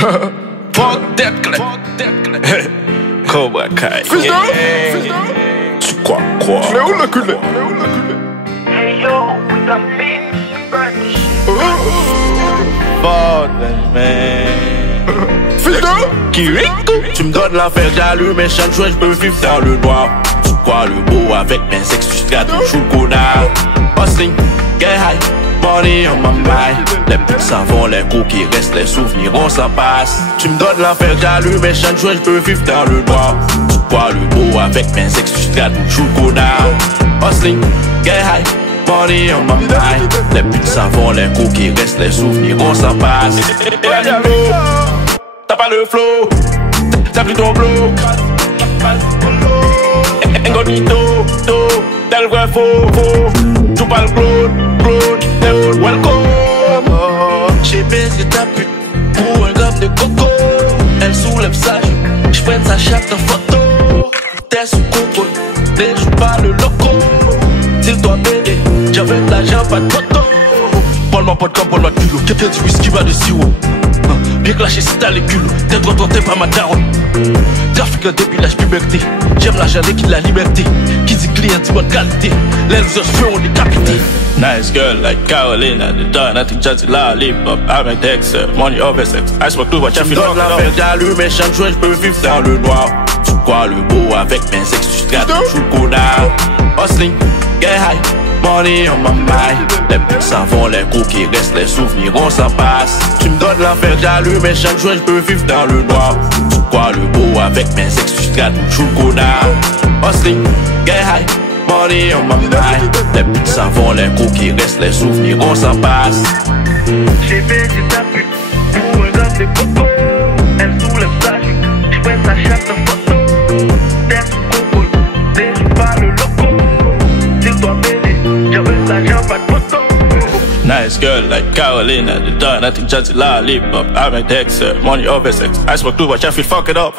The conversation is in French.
Fuck that clip. Cobra Kai. Tu crois quoi? Mais où le culé? Hey yo, with the beat, Tu me donnes l'affaire, j'allume mes chaînes, je peux vivre dans le noir. Tu crois le beau avec mes ex, tu gardes toujours le connard. Hustling, get high, money on my mind. Les petits savons, les coups qui restent, les souvenirs, on s'en passe. Tu me donnes l'affaire, j'allume mes chaînes, je peux vivre dans le noir. Tu crois le beau avec mes ex, tu gardes toujours le connard. Hustling, get high, money on my mind. Les petits savons, les coups qui restent, les souvenirs, on s'en passe. T'as pas le flow, t'as pris ton bloc. Incognito, tel vrai faux. Tu parles Claude, welcome. J'ai baisé ta pute pour un gramme de coco. Elle soulève sa jupe, j'prenne sa chatte en photo. T'es sous contrôle, mais joue pas le loco. Dis-toi bébé, j'avais de l'argent, pas de photo. Parle-moi pas de camp, parle-moi de culot. Quelqu'un du whisky, pas de sirop. Bien clashé si t'as les culots, t'es droit, t'es pas ma daronne. Trafic depuis l'âge puberté, j'aime l'argent qui la liberté. Qui dit client, dit bonne qualité. Les losers feront décapiter. Nice girl like Caroline at the dawn, I think just lollipop. I'm a Dexter, money over sex. I smoke too much, I feel like l'affaire, j'allume mes chaînes, je peux vivre dans le noir. Tu crois le beau avec mes ex, tu gardes toujours le connard. Hustling, get high, money on my mind. Les petits savons, les coups qui restent, les souvenirs, on s'en passe. Tu me donnes l'affaire, j'allume mes chaînes, je peux vivre dans le noir. Tu crois le beau avec mes ex, tu gardes toujours le connard. Hustling, get high, money on my mind. Les petits savons, les coups qui restent, les souvenirs, on s'en passe. j'ai baisé ta pute pour un gramme de coco. Elle soulève sa jupe, j'prenne sa chatte en photo. T'es sous contrôle, mais joue pas le loco. Dis-toi bébé, j'avais de l'argent, pas de photo. Nice girl like Caroline at the dawn, I think just lollipop. I'm a Dexter, money over sex. I smoke too much, I feel fuck it up.